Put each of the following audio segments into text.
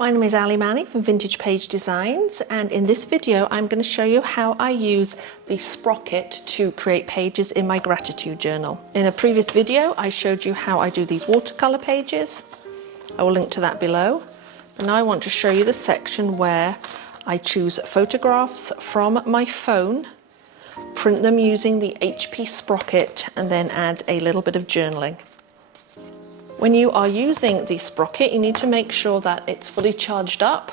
My name is Ali Manny from Vintage Page Designs, and in this video I'm going to show you how I use the Sprocket to create pages in my gratitude journal. In a previous video I showed you how I do these watercolor pages. I will link to that below. And now I want to show you the section where I choose photographs from my phone, print them using the HP Sprocket, and then add a little bit of journaling. When you are using the Sprocket, you need to make sure that it's fully charged up.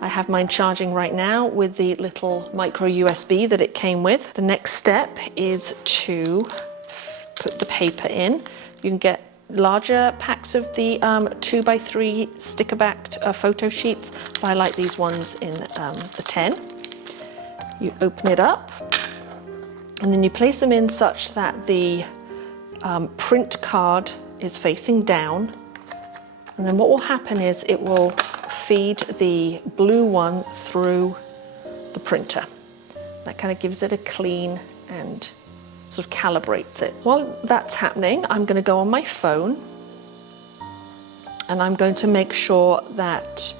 I have mine charging right now with the little micro USB that it came with. The next step is to put the paper in. You can get larger packs of the 2x3 sticker-backed photo sheets, but I like these ones in the 10. You open it up, and then you place them in such that the print card is facing down, and then what will happen is it will feed the blue one through the printer. That kind of gives it a clean and sort of calibrates it. While that's happening, I'm going to go on my phone and I'm going to make sure that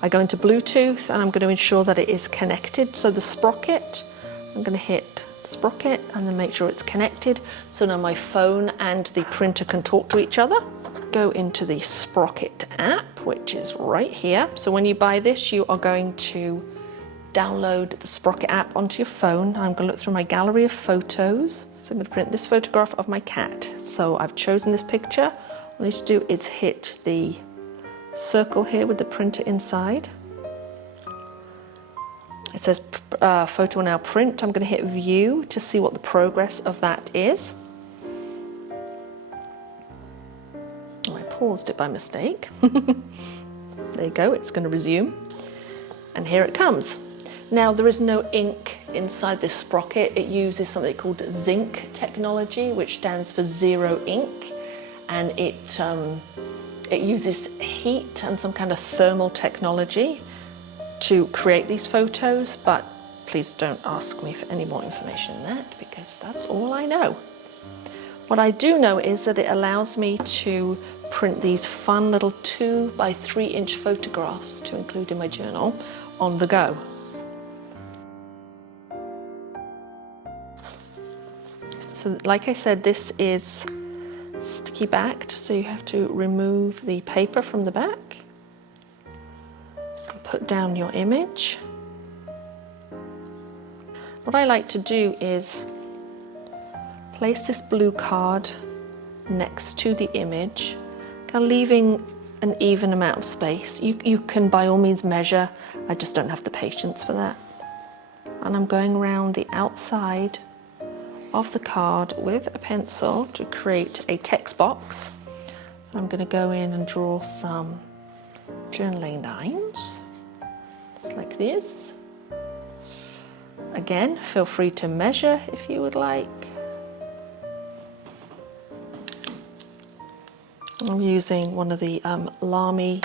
I go into Bluetooth, and I'm going to ensure that it is connected. So the Sprocket, I'm going to hit Sprocket and then make sure it's connected, so now my phone and the printer can talk to each other. Go into the Sprocket app, which is right here. So when you buy this, you are going to download the Sprocket app onto your phone. I'm going to look through my gallery of photos. So I'm going to print this photograph of my cat. So I've chosen this picture. All I need to do is hit the circle here with the printer inside. It says photo now print. I'm going to hit view to see what the progress of that is. Oh, I paused it by mistake. There you go, it's going to resume. And here it comes. Now there is no ink inside this Sprocket. It uses something called zinc technology, which stands for zero ink. And it uses heat and some kind of thermal technology to create these photos, but please don't ask me for any more information than that, because that's all I know. What I do know is that it allows me to print these fun little 2x3 inch photographs to include in my journal on the go. So like I said, this is sticky backed, so you have to remove the paper from the back. Put down your image. What I like to do is place this blue card next to the image, kind of leaving an even amount of space. You can by all means measure, I just don't have the patience for that. And I'm going around the outside of the card with a pencil to create a text box. I'm going to go in and draw some journaling lines. Just like this. Again, feel free to measure if you would like. I'm using one of the Lamy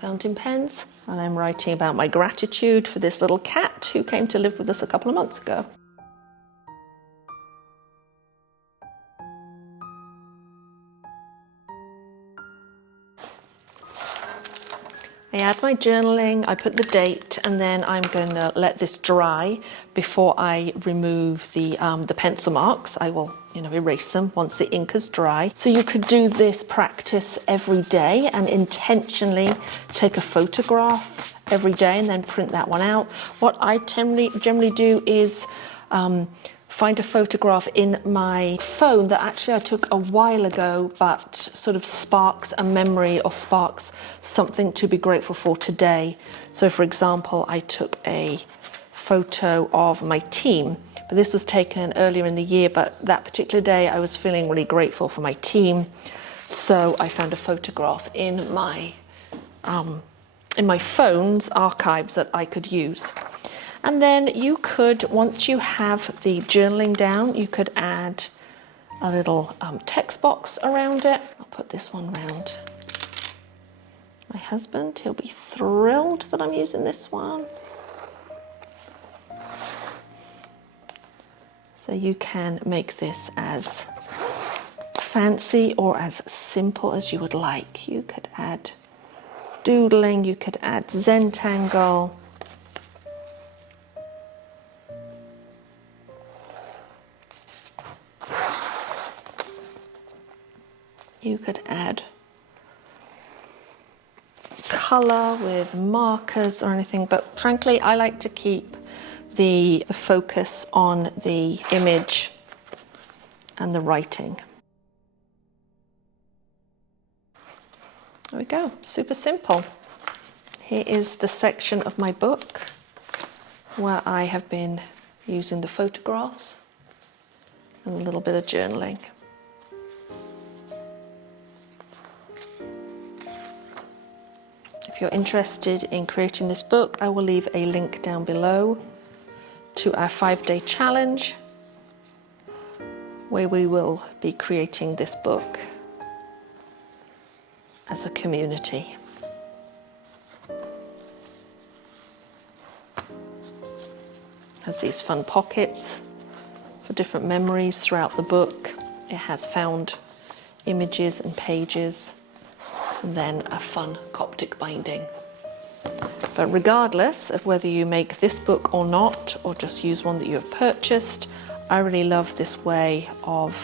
fountain pens, and I'm writing about my gratitude for this little cat who came to live with us a couple of months ago. I add my journaling, I put the date, and then I'm going to let this dry before I remove the pencil marks. I will, erase them once the ink is dry. So you could do this practice every day and intentionally take a photograph every day and then print that one out. What I generally do is find a photograph in my phone that actually I took a while ago, but sort of sparks a memory or sparks something to be grateful for today. So for example, I took a photo of my team, but this was taken earlier in the year, but that particular day I was feeling really grateful for my team. So I found a photograph in my phone's archives that I could use. And then you could, once you have the journaling down, you could add a little text box around it. I'll put this one around my husband. He'll be thrilled that I'm using this one. So you can make this as fancy or as simple as you would like. You could add doodling, you could add Zentangle. You could add colour with markers or anything, but frankly I like to keep the focus on the image and the writing. There we go, super simple. Here is the section of my book where I have been using the photographs and a little bit of journaling. If you're interested in creating this book, I will leave a link down below to our 5-day challenge where we will be creating this book as a community. Has these fun pockets for different memories throughout the book. It has found images and pages, and then a fun Coptic binding. But regardless of whether you make this book or not, or just use one that you have purchased, I really love this way of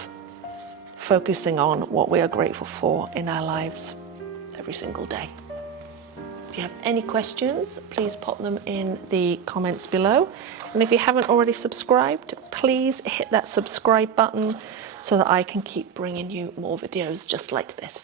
focusing on what we are grateful for in our lives every single day. If you have any questions, please pop them in the comments below. And if you haven't already subscribed, please hit that subscribe button so that I can keep bringing you more videos just like this.